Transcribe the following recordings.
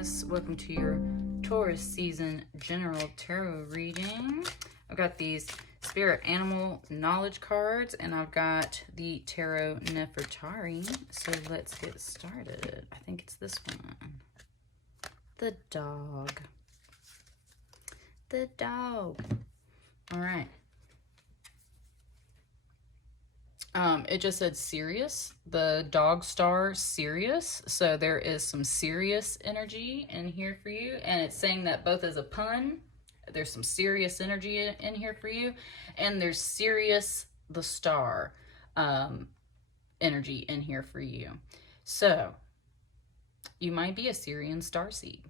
Taurus. Welcome to your Taurus season general tarot reading. I've got these spirit animal knowledge cards and I've got the tarot Nefertari. So let's get started. I think it's this one. The dog. The dog. All right. It just said Sirius, the dog star Sirius. So there is some Sirius energy in here for you. And it's saying that both as a pun, there's some Sirius energy in here for you. And there's Sirius, the star, energy in here for you. So you might be a Syrian starseed.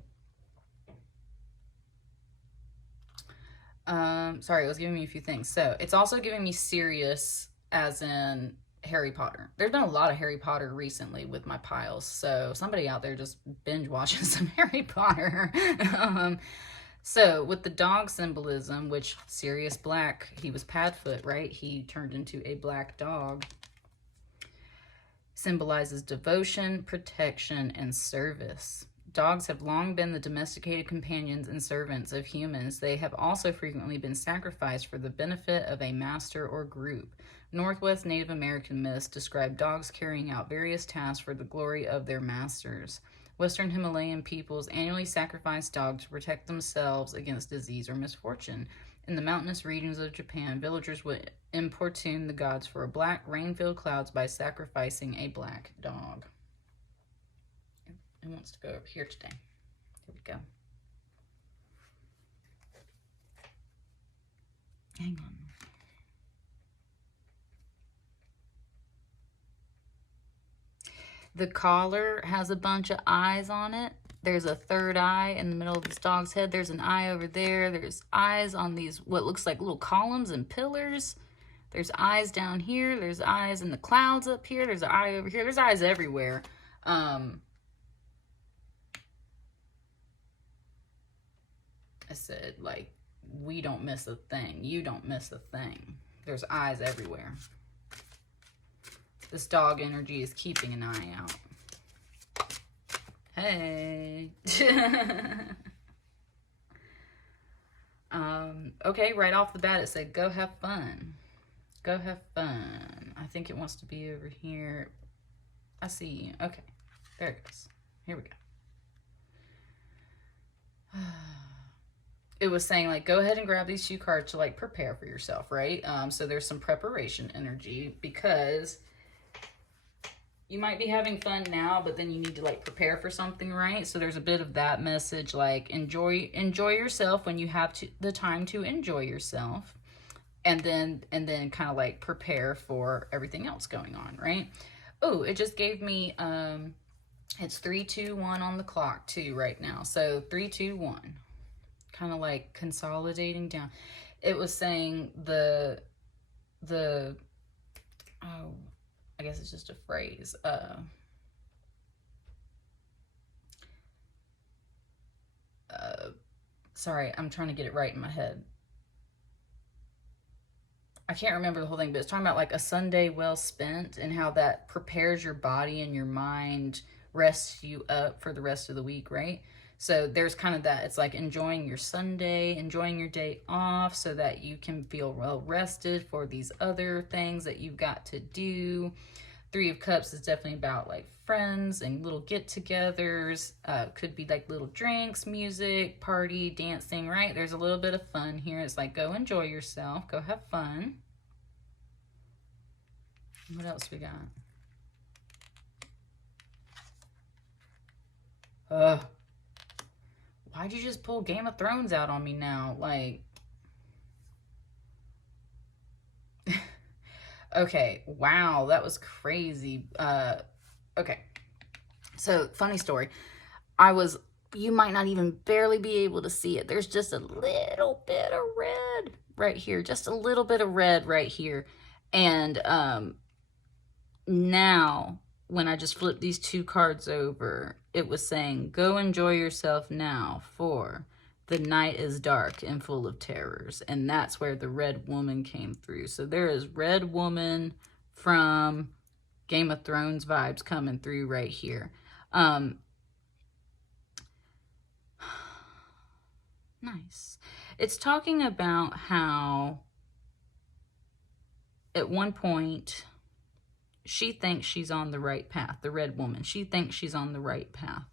Sorry, it was giving me a few things. So it's also giving me Sirius as in Harry Potter. There's been a lot of Harry Potter recently with my piles, so somebody out there just binge watching some Harry Potter. So with the dog symbolism, which Sirius Black, he was Padfoot, right? He turned into a black dog. Symbolizes devotion, protection, and service. Dogs have long been the domesticated companions and servants of humans. They have also frequently been sacrificed for the benefit of a master or group. Northwest Native American myths describe dogs carrying out various tasks for the glory of their masters. Western Himalayan peoples annually sacrifice dogs to protect themselves against disease or misfortune. In the mountainous regions of Japan, villagers would importune the gods for black rain-filled clouds by sacrificing a black dog. It wants to go over here today. Here we go. Hang on. The collar has a bunch of eyes on it. There's a third eye in the middle of this dog's head. There's an eye over there. There's eyes on these, what looks like little columns and pillars. There's eyes down here. There's eyes in the clouds up here. There's an eye over here. There's eyes everywhere. I said, like, we don't miss a thing. You don't miss a thing. There's eyes everywhere. This dog energy is keeping an eye out. Hey. Okay, right off the bat it said, go have fun. Go have fun. I think it wants to be over here. I see you. Okay, there it goes. Here we go. It was saying, like, go ahead and grab these two cards to, like, prepare for yourself, right? So there's some preparation energy because you might be having fun now, but then you need to, like, prepare for something, right? So there's a bit of that message, like, enjoy yourself when you have the time to enjoy yourself, and then kind of, like, prepare for everything else going on, right? Oh, it just gave me, it's 3, 2, 1 on the clock, too, right now. So 3, 2, 1. Kind of, like, consolidating down. It was saying I guess it's just a phrase. Sorry, I'm trying to get it right in my head. I can't remember the whole thing, but it's talking about, like, a Sunday well spent and how that prepares your body and your mind, rests you up for the rest of the week, right? So there's kind of that. It's like enjoying your Sunday, enjoying your day off so that you can feel well rested for these other things that you've got to do. 3 of Cups is definitely about, like, friends and little get-togethers. Could be like little drinks, music, party, dancing, right? There's a little bit of fun here. It's like, go enjoy yourself. Go have fun. What else we got? Why'd you just pull Game of Thrones out on me now? Like, okay, wow, that was crazy. Okay, so funny story. You might not even barely be able to see it. There's just a little bit of red right here, just a little bit of red right here. And now, when I just flipped these 2 cards over, it was saying, go enjoy yourself now, for the night is dark and full of terrors. And that's where the red woman came through. So there is red woman from Game of Thrones vibes coming through right here. Nice. It's talking about how at one point she thinks she's on the right path, the red woman. She thinks she's on the right path.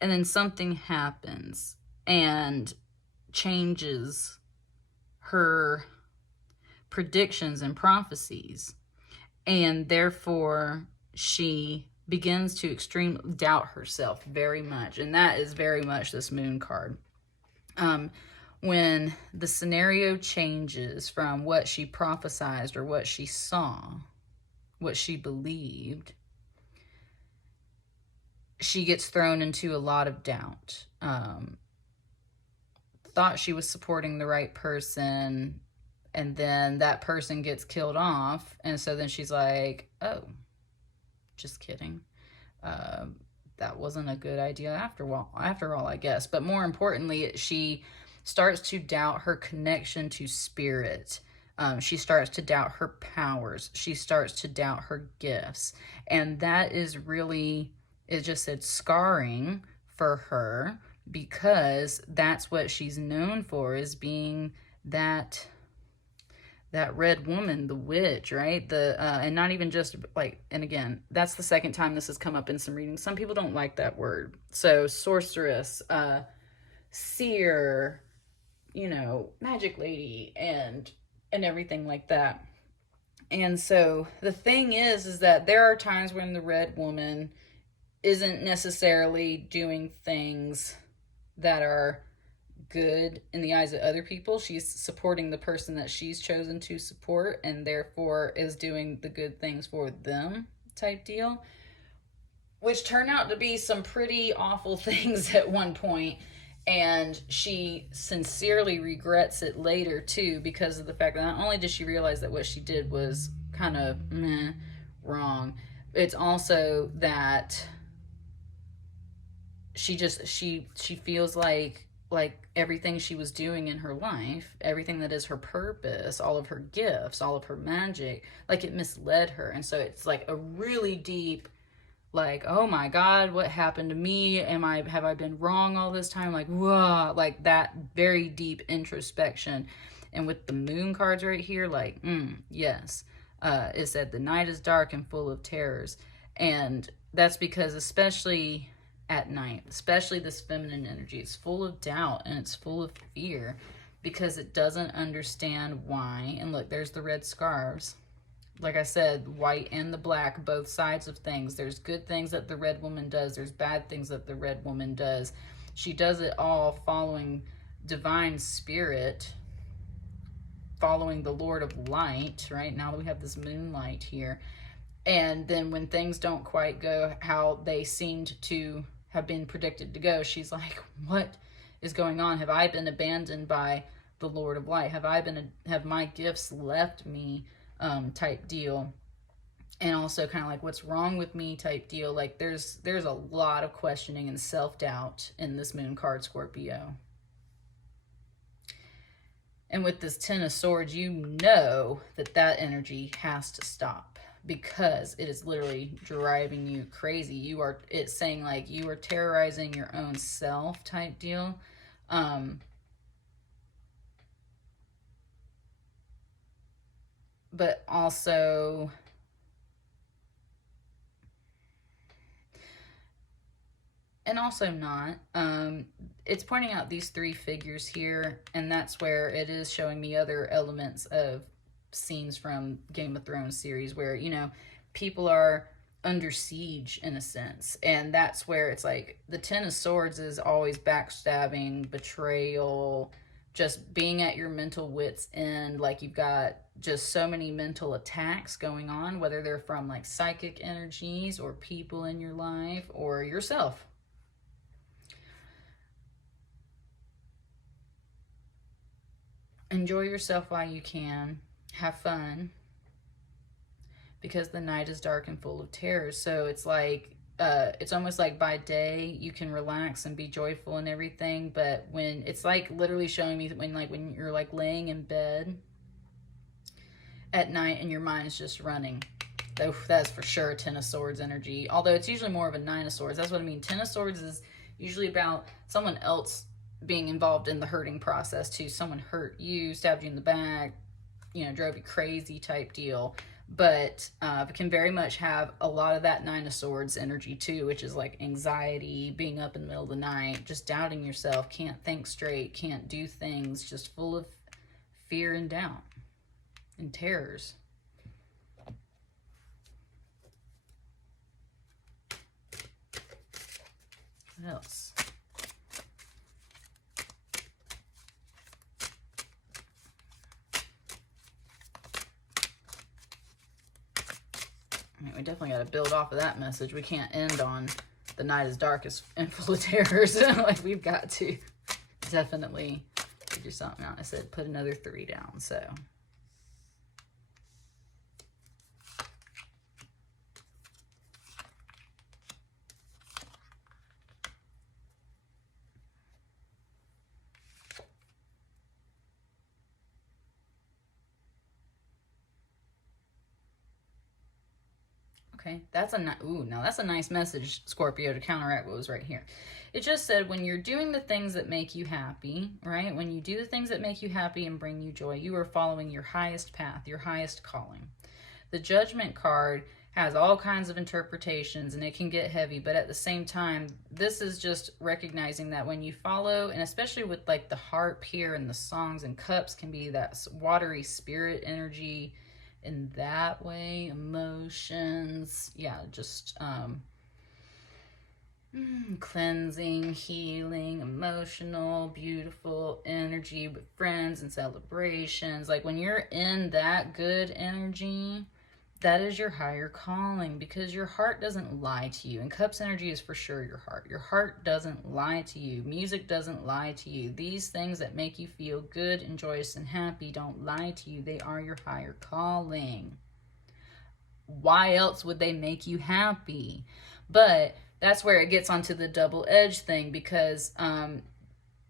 And then something happens and changes her predictions and prophecies. And therefore, she begins to extremely doubt herself very much. And that is very much this moon card. When the scenario changes from what she prophesized or what she saw, what she believed, she gets thrown into a lot of doubt. Thought she was supporting the right person, and then that person gets killed off, and so then she's like, oh, just kidding. That wasn't a good idea after all, I guess. But more importantly, she starts to doubt her connection to spirit. She starts to doubt her powers. She starts to doubt her gifts. And that is really, it just said scarring for her, because that's what she's known for, is being that red woman, the witch, right? And not even just like, and again, that's the second time this has come up in some readings. Some people don't like that word. So sorceress, seer, magic lady, and everything like that. And so the thing is that there are times when the red woman isn't necessarily doing things that are good in the eyes of other people. She's supporting the person that she's chosen to support, and therefore is doing the good things for them type deal, which turn out to be some pretty awful things at one point. And she sincerely regrets it later too, because of the fact that not only did she realize that what she did was kind of wrong, it's also that she feels like everything she was doing in her life, everything that is her purpose, all of her gifts, all of her magic, like it misled her. And so it's like a really deep, like, oh my God, what happened to me? Have I been wrong all this time? Like, whoa, like that very deep introspection. And with the moon cards right here, like, yes, it said the night is dark and full of terrors. And that's because, especially at night, especially this feminine energy, it's full of doubt and it's full of fear, because it doesn't understand why. And look, there's the red scarves. Like I said, white and the black, both sides of things. There's good things that the red woman does. There's bad things that the red woman does. She does it all following divine spirit, following the Lord of Light, right? Now that we have this moonlight here. And then when things don't quite go how they seemed to have been predicted to go, she's like, what is going on? Have I been abandoned by the Lord of Light? Have my gifts left me, type deal? And also kind of like, what's wrong with me type deal. Like there's a lot of questioning and self-doubt in this moon card, Scorpio. And with this Ten of Swords, you know that energy has to stop, because it is literally driving you crazy. It's saying like you are terrorizing your own self type deal. But also, and also not. It's pointing out these three figures here, and that's where it is showing me other elements of scenes from Game of Thrones series where, people are under siege in a sense. And that's where it's like the Ten of Swords is always backstabbing, betrayal, just being at your mental wit's end. Like you've got just so many mental attacks going on, whether they're from like psychic energies or people in your life or yourself. Enjoy yourself while you can. Have fun, because the night is dark and full of terrors. So it's like, it's almost like by day you can relax and be joyful and everything, but when it's like literally showing me when you're like laying in bed at night and your mind's just running. That's for sure a Ten of Swords energy, although it's usually more of a Nine of Swords. That's what I mean. Ten of Swords is usually about someone else being involved in the hurting process too. Someone hurt you, stabbed you in the back, you know, drove you crazy type deal. But it can very much have a lot of that Nine of Swords energy too, which is like anxiety, being up in the middle of the night, just doubting yourself, can't think straight, can't do things, just full of fear and doubt and terrors. What else? We definitely got to build off of that message. We can't end on the night is darkest and full of terrors. Like, we've got to definitely figure something out. I said put another 3 down, so. Okay, that's a now that's a nice message, Scorpio, to counteract what was right here. It just said when you're doing the things that make you happy, right? When you do the things that make you happy and bring you joy, you are following your highest path, your highest calling. The Judgment card has all kinds of interpretations and it can get heavy, but at the same time, this is just recognizing that when you follow, and especially with like the harp here and the songs and cups can be that watery spirit energy, in that way, emotions, yeah, just cleansing, healing, emotional, beautiful energy with friends and celebrations. Like when you're in that good energy, that is your higher calling, because your heart doesn't lie to you. And Cups energy is for sure your heart. Your heart doesn't lie to you. Music doesn't lie to you. These things that make you feel good and joyous and happy don't lie to you. They are your higher calling. Why else would they make you happy? But that's where it gets onto the double-edged thing, because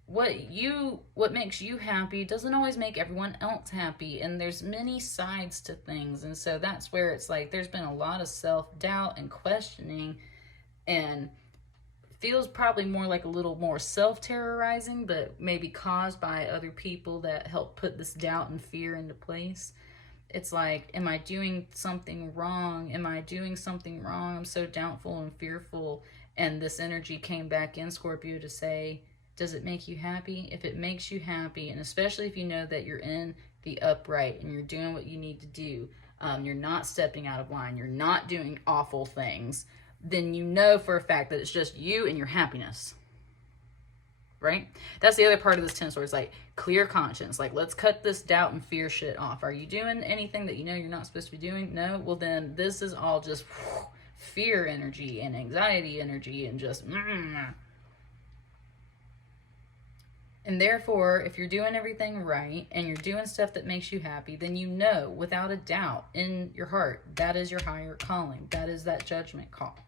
what makes you happy doesn't always make everyone else happy, and there's many sides to things. And so that's where it's like there's been a lot of self-doubt and questioning, and feels probably more like a little more self-terrorizing, but maybe caused by other people that help put this doubt and fear into place. It's like, am I doing something wrong? Am I doing something wrong? I'm so doubtful and fearful. And this energy came back in, Scorpio, to say, does it make you happy? If it makes you happy, and especially if you know that you're in the upright and you're doing what you need to do, you're not stepping out of line, you're not doing awful things, then you know for a fact that it's just you and your happiness, right? That's the other part of this 10 swords, like clear conscience. Like, let's cut this doubt and fear shit off. Are you doing anything that you know you're not supposed to be doing? No? Well, then this is all just fear energy and anxiety energy and just And therefore, if you're doing everything right and you're doing stuff that makes you happy, then you know without a doubt in your heart, that is your higher calling. That is that judgment call.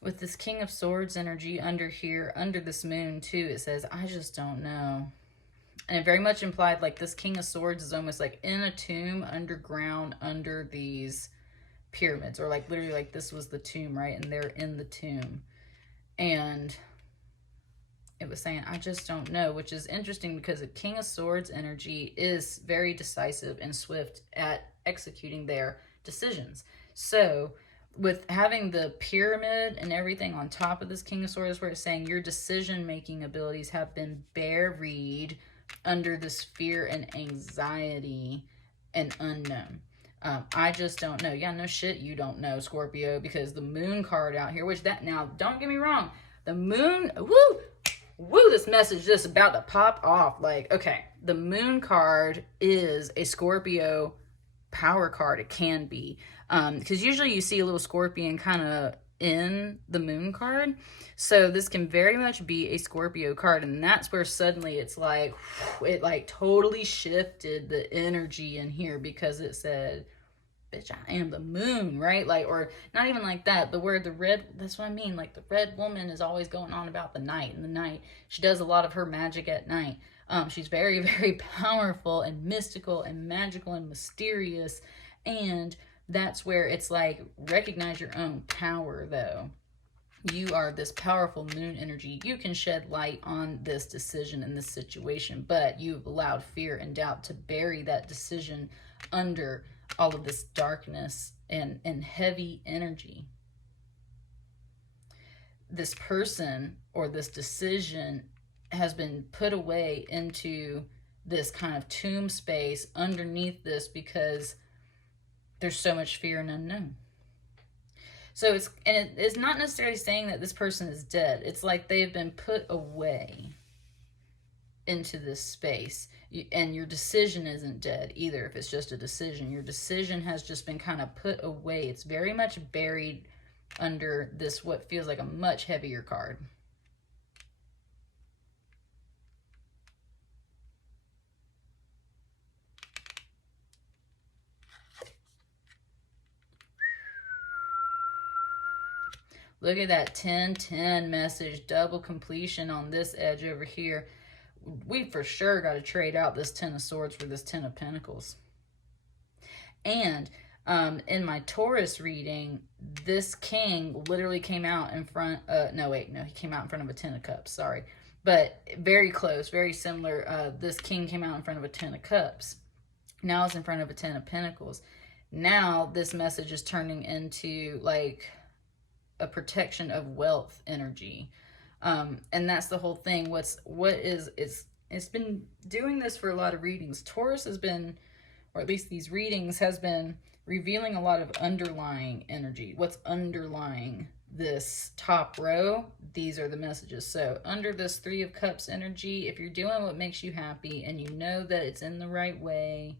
With this King of Swords energy under here, under this moon too, it says, I just don't know. And it very much implied like this King of Swords is almost like in a tomb underground under these pyramids, or like literally like this was the tomb, right? And they're in the tomb. And it was saying, I just don't know, which is interesting because the King of Swords energy is very decisive and swift at executing their decisions. So with having the pyramid and everything on top of this King of Swords, where it's saying your decision-making abilities have been buried under this fear and anxiety and unknown. I just don't know. Yeah, no shit, you don't know, Scorpio, because the moon card out here, which that, now, don't get me wrong, the moon, woo, this message just about to pop off. Like, okay, the moon card is a Scorpio power card. It can be. Because usually you see a little scorpion kind of in the moon card. So this can very much be a Scorpio card. And that's where suddenly it's like, it like totally shifted the energy in here, because it said bitch, I am the moon, right? Like, or not even like that, but where the red, that's what I mean. Like, the red woman is always going on about the night and the night. She does a lot of her magic at night. She's very, very powerful and mystical and magical and mysterious. And that's where it's like, recognize your own power, though. You are this powerful moon energy. You can shed light on this decision in this situation, but you've allowed fear and doubt to bury that decision under all of this darkness and heavy energy. This person or this decision has been put away into this kind of tomb space underneath this because there's so much fear and unknown. So it's not necessarily saying that this person is dead. It's like they've been put away into this space. And your decision isn't dead either, if it's just a decision. Your decision has just been kind of put away. It's very much buried under this, what feels like a much heavier card. Look at that 10-10 message, double completion on this edge over here. We for sure got to trade out this 10 of Swords for this 10 of Pentacles. And in my Taurus reading, this king literally came out in front, he came out in front of a 10 of Cups, sorry. But very close, very similar. This king came out in front of a 10 of Cups. Now it's in front of a 10 of Pentacles. Now this message is turning into like a protection of wealth energy. And that's the whole thing. It's been doing this for a lot of readings. Taurus has been, or at least these readings has been revealing a lot of underlying energy. What's underlying this top row? These are the messages. So under this 3 of Cups energy, if you're doing what makes you happy and you know that it's in the right way,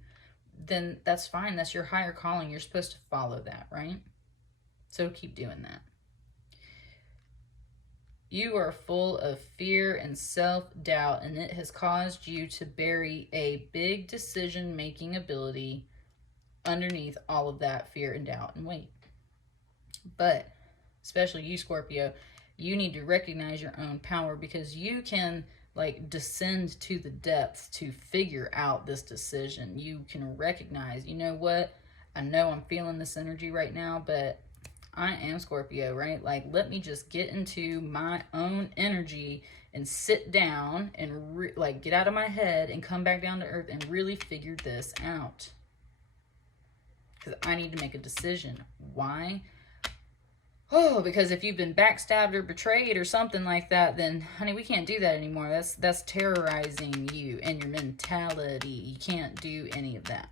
then that's fine. That's your higher calling. You're supposed to follow that, right? So keep doing that. You are full of fear and self-doubt, and it has caused you to bury a big decision-making ability underneath all of that fear and doubt and weight. But, especially you, Scorpio, you need to recognize your own power, because you can like descend to the depths to figure out this decision. You can recognize, you know what? I know I'm feeling this energy right now, but I am Scorpio, right? Like, let me just get into my own energy and sit down and like get out of my head and come back down to earth and really figure this out. Because I need to make a decision. Why? Oh, because if you've been backstabbed or betrayed or something like that, then, honey, we can't do that anymore. That's terrorizing you and your mentality. You can't do any of that.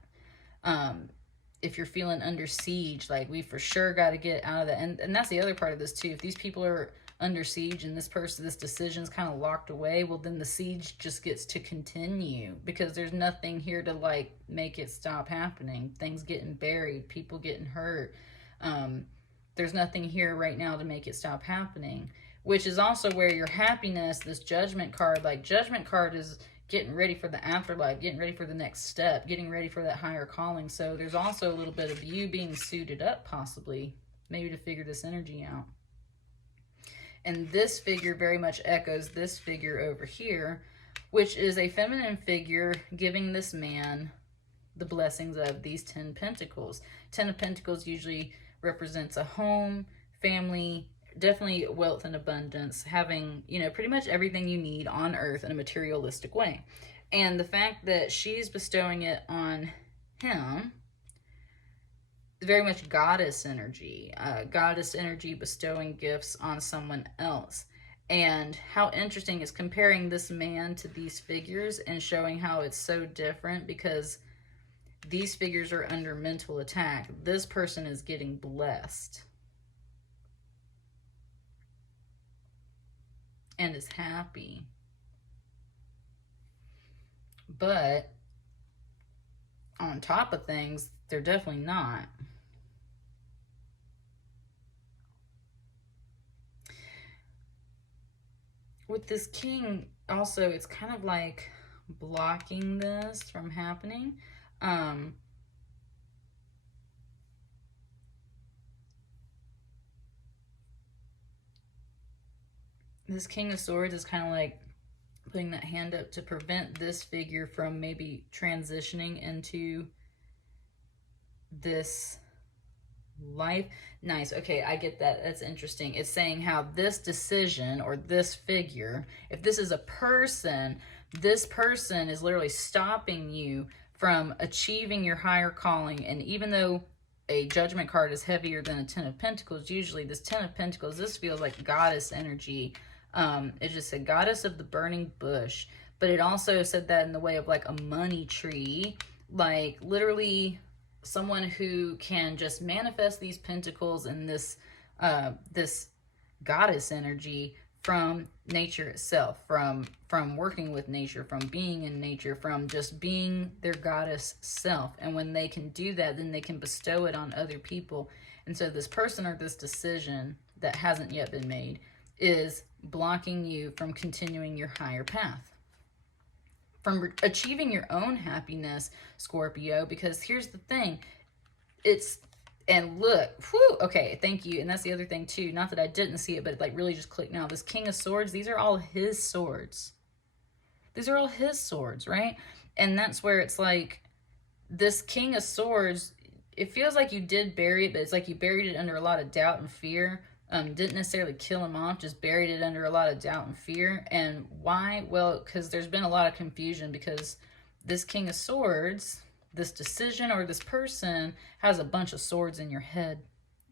If you're feeling under siege, like, we for sure got to get out of that. And that's the other part of this too. If these people are under siege and this decision's kind of locked away, well, then the siege just gets to continue, because there's nothing here to like make it stop happening. Things getting buried, people getting hurt. There's nothing here right now to make it stop happening, which is also where your happiness, this Judgment card, like, Judgment card is getting ready for the afterlife, getting ready for the next step, getting ready for that higher calling. So there's also a little bit of you being suited up, possibly, maybe to figure this energy out. And this figure very much echoes this figure over here, which is a feminine figure giving this man the blessings of these 10 Pentacles. 10 of Pentacles usually represents a home, family, definitely wealth and abundance, having, you know, pretty much everything you need on earth in a materialistic way. And the fact that she's bestowing it on him is very much goddess energy. Goddess energy bestowing gifts on someone else. And how interesting is comparing this man to these figures and showing how it's so different, because these figures are under mental attack. This person is getting blessed and is happy. But on top of things, they're definitely not. With this king, also, it's kind of like blocking this from happening. This King of Swords is kind of like putting that hand up to prevent this figure from maybe transitioning into this life. Nice. Okay, I get that. That's interesting. It's saying how this decision or this figure, if this is a person, this person is literally stopping you from achieving your higher calling. And even though a Judgment card is heavier than a Ten of Pentacles, usually this Ten of Pentacles, this feels like goddess energy. It just said goddess of the burning bush, but it also said that in the way of like a money tree, like literally someone who can just manifest these pentacles and this this goddess energy from nature itself, from working with nature, from being in nature, from just being their goddess self. And when they can do that, then they can bestow it on other people. And so this person or this decision that hasn't yet been made is blocking you from continuing your higher path, from achieving your own happiness, Scorpio. Because here's the thing, and look, whew, okay, thank you. And that's the other thing too, not that I didn't see it, but it like really just clicked now. This King of Swords, these are all his swords. These are all his swords, right? And that's where it's like, this King of Swords, it feels like you did bury it, but it's like you buried it under a lot of doubt and fear. Didn't necessarily kill him off, just buried it under a lot of doubt and fear. And why? Well, because there's been a lot of confusion, because this King of Swords, this decision or this person has a bunch of swords in your head,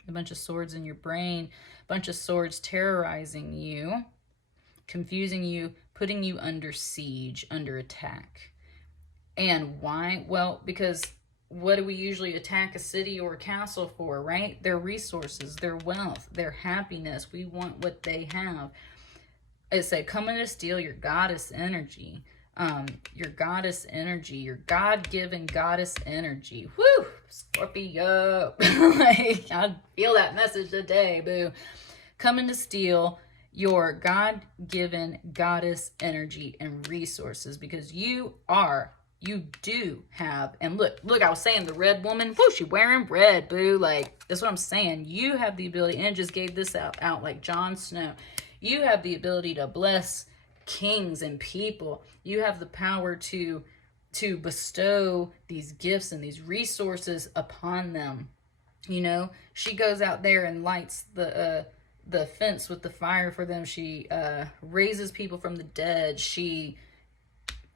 a bunch of swords in your brain, a bunch of swords terrorizing you, confusing you, putting you under siege, under attack. And why? Well, because what do we usually attack a city or a castle for, right? Their resources, their wealth, their happiness. We want what they have. It said, coming to steal your goddess energy. Your goddess energy, your God-given goddess energy. Woo! Scorpio. Like, I feel that message today, boo. Coming to steal your God-given goddess energy and resources, because you do have, and look, I was saying the red woman, whoo, she wearing red, boo. Like, that's what I'm saying. You have the ability, and just gave this out like Jon Snow. You have the ability to bless kings and people. You have the power to bestow these gifts and these resources upon them. You know, she goes out there and lights the fence with the fire for them. She raises people from the dead. She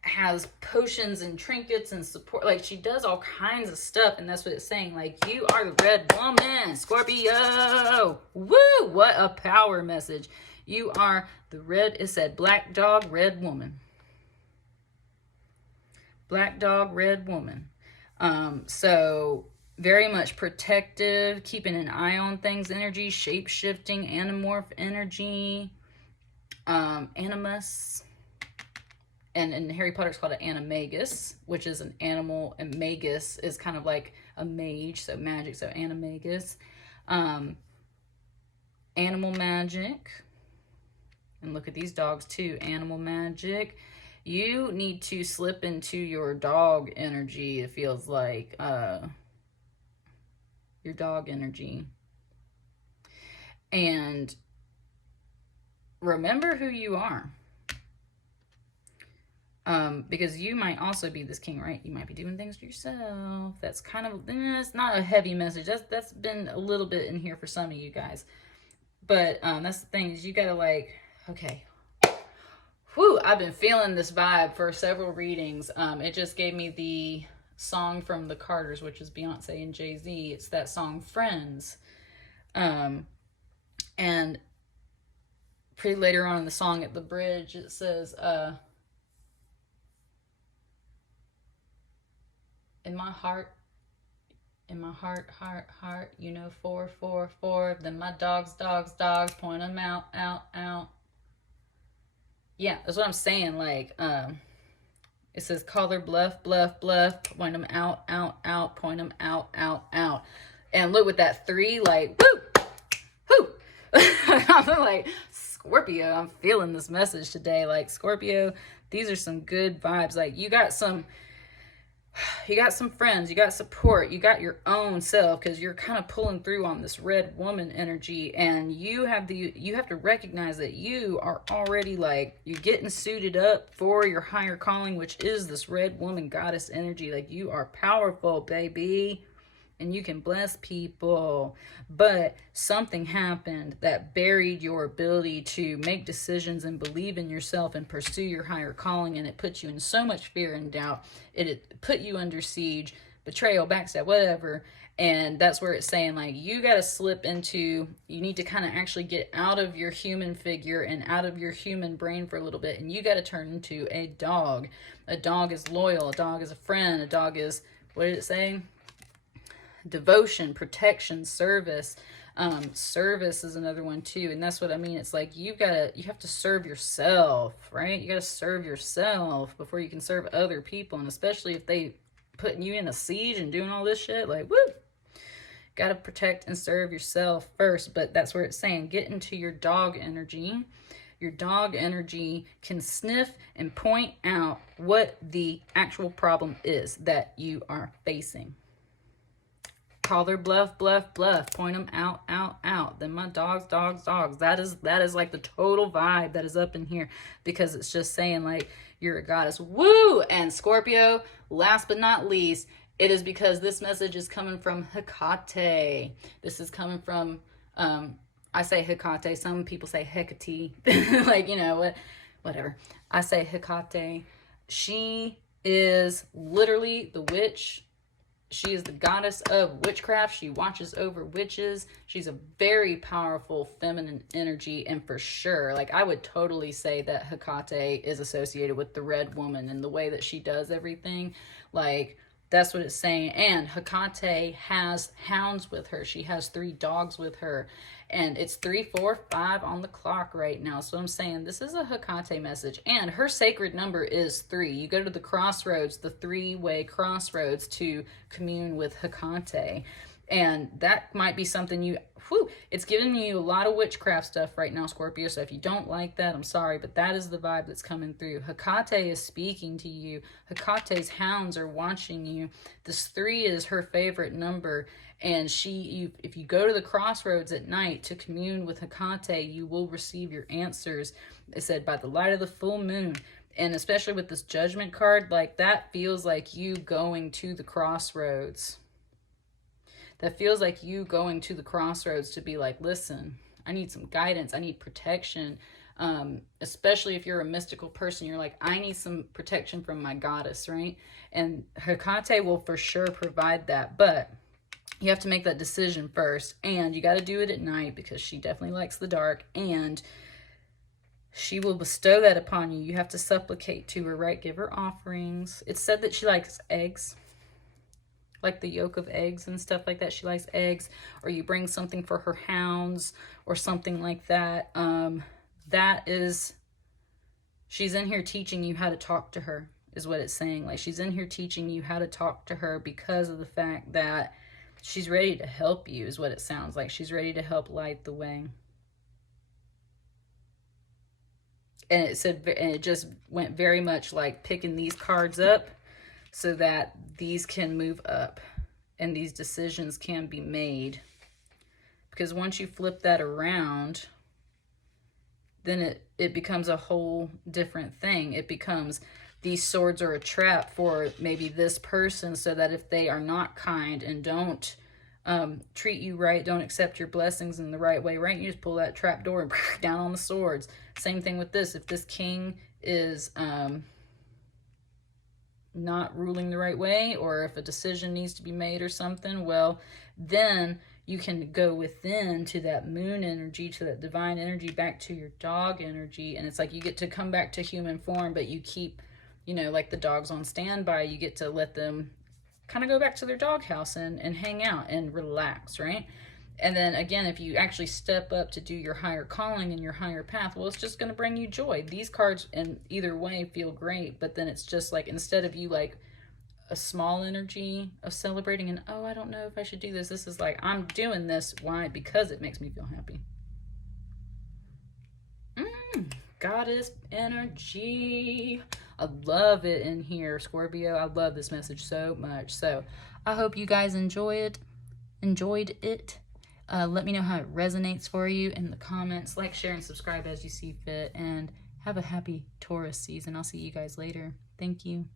has potions and trinkets and support. Like, she does all kinds of stuff, and that's what it's saying. Like, you are the red woman, Scorpio. Woo! What a power message. You are the red, it said black dog, red woman. Black dog, red woman. So very much protective, keeping an eye on things energy, shape-shifting, anamorph energy, animus. And in Harry Potter, it's called an animagus, which is an animal, and magus is kind of like a mage, so magic, so animagus. Animal magic. And look at these dogs too, animal magic. You need to slip into your dog energy, it feels like. Your dog energy. And remember who you are. Because you might also be this king, right? You might be doing things for yourself. That's kind of, it's not a heavy message. That's been a little bit in here for some of you guys. But that's the thing, is you gotta like, okay. Whew, I've been feeling this vibe for several readings. It just gave me the song from the Carters, which is Beyonce and Jay-Z. It's that song, Friends. And pretty later on in the song at the bridge, it says, in my heart, you know, 4, then my dogs, point them out. Yeah, that's what I'm saying. Like, it says, call their bluff, point them out, point them out. And look with that 3, like, woo. I'm like, Scorpio, I'm feeling this message today. Like, Scorpio, these are some good vibes. Like, you got some, You got some friends, you got support, you got your own self, because you're kind of pulling through on this red woman energy, and you have to recognize that you are already like, you're getting suited up for your higher calling, which is this red woman goddess energy. Like, you are powerful, baby, and you can bless people, but something happened that buried your ability to make decisions and believe in yourself and pursue your higher calling, and it put you in so much fear and doubt. It put you under siege, betrayal, backstab, whatever. And that's where it's saying, like, you got to slip into, you need to kind of actually get out of your human figure and out of your human brain for a little bit, and you got to turn into a dog. A dog is loyal, a dog is a friend, a dog is, what did it say? Devotion, protection, service. Service is another one too, and that's what I mean. It's like you have to serve yourself, right? You got to serve yourself before you can serve other people, and especially if they putting you in a siege and doing all this shit, like, woo, got to protect and serve yourself first. But that's where it's saying, get into your dog energy. Your dog energy can sniff and point out what the actual problem is that you are facing. Call their bluff, bluff, bluff. Point them out, out, out. Then my dogs, dogs, dogs. That is like the total vibe that is up in here, because it's just saying, like, you're a goddess. Woo! And Scorpio, last but not least, it is because this message is coming from Hecate. This is coming from, I say Hecate. Some people say Hecate. Like, you know, whatever. I say Hecate. She is literally the witch. She is the goddess of witchcraft. She watches over witches. She's a very powerful feminine energy, and for sure, like, I would totally say that Hecate is associated with the red woman and the way that she does everything. Like, that's what it's saying. And Hecate has hounds with her. She has 3 dogs with her. And it's 3, 4, 5 on the clock right now. So I'm saying this is a Hecate message. And her sacred number is 3. You go to the crossroads, the 3-way crossroads, to commune with Hecate. And that might be something it's giving you a lot of witchcraft stuff right now, Scorpio. So if you don't like that, I'm sorry, but that is the vibe that's coming through. Hecate is speaking to you. Hecate's hounds are watching you. This 3 is her favorite number. And if you go to the crossroads at night to commune with Hecate, you will receive your answers. It said, by the light of the full moon. And especially with this judgment card, like, that feels like you going to the crossroads. That feels like you going to the crossroads to be like, listen, I need some guidance. I need protection. Especially if you're a mystical person, you're like, I need some protection from my goddess, right? And Hecate will for sure provide that. But you have to make that decision first. And you got to do it at night, because she definitely likes the dark. And she will bestow that upon you. You have to supplicate to her, right? Give her offerings. It's said that she likes eggs. Like the yolk of eggs and stuff like that. She likes eggs, or you bring something for her hounds or something like that. She's in here teaching you how to talk to her, is what it's saying. Like, she's in here teaching you how to talk to her because of the fact that she's ready to help you, is what it sounds like. She's ready to help light the way. And it said, and it just went very much like picking these cards up, so that these can move up and these decisions can be made. Because once you flip that around, then it becomes a whole different thing. It becomes, these swords are a trap for maybe this person, so that if they are not kind and don't treat you right, don't accept your blessings in the right way, right, you just pull that trap door and down on the swords. Same thing with this. If this king is not ruling the right way, or if a decision needs to be made or something, well, then you can go within to that moon energy, to that divine energy, back to your dog energy. And it's like you get to come back to human form, but you keep, you know, like the dogs on standby, you get to let them kind of go back to their doghouse and hang out and relax, right? And then again, if you actually step up to do your higher calling and your higher path, well, it's just going to bring you joy. These cards in either way feel great, but then it's just like, instead of you like a small energy of celebrating and, oh, I don't know if I should do this, this is like, I'm doing this. Why? Because it makes me feel happy. Goddess energy. I love it in here, Scorpio. I love this message so much. So I hope you guys enjoyed it. Let me know how it resonates for you in the comments. Like, share, and subscribe as you see fit. And have a happy Taurus season. I'll see you guys later. Thank you.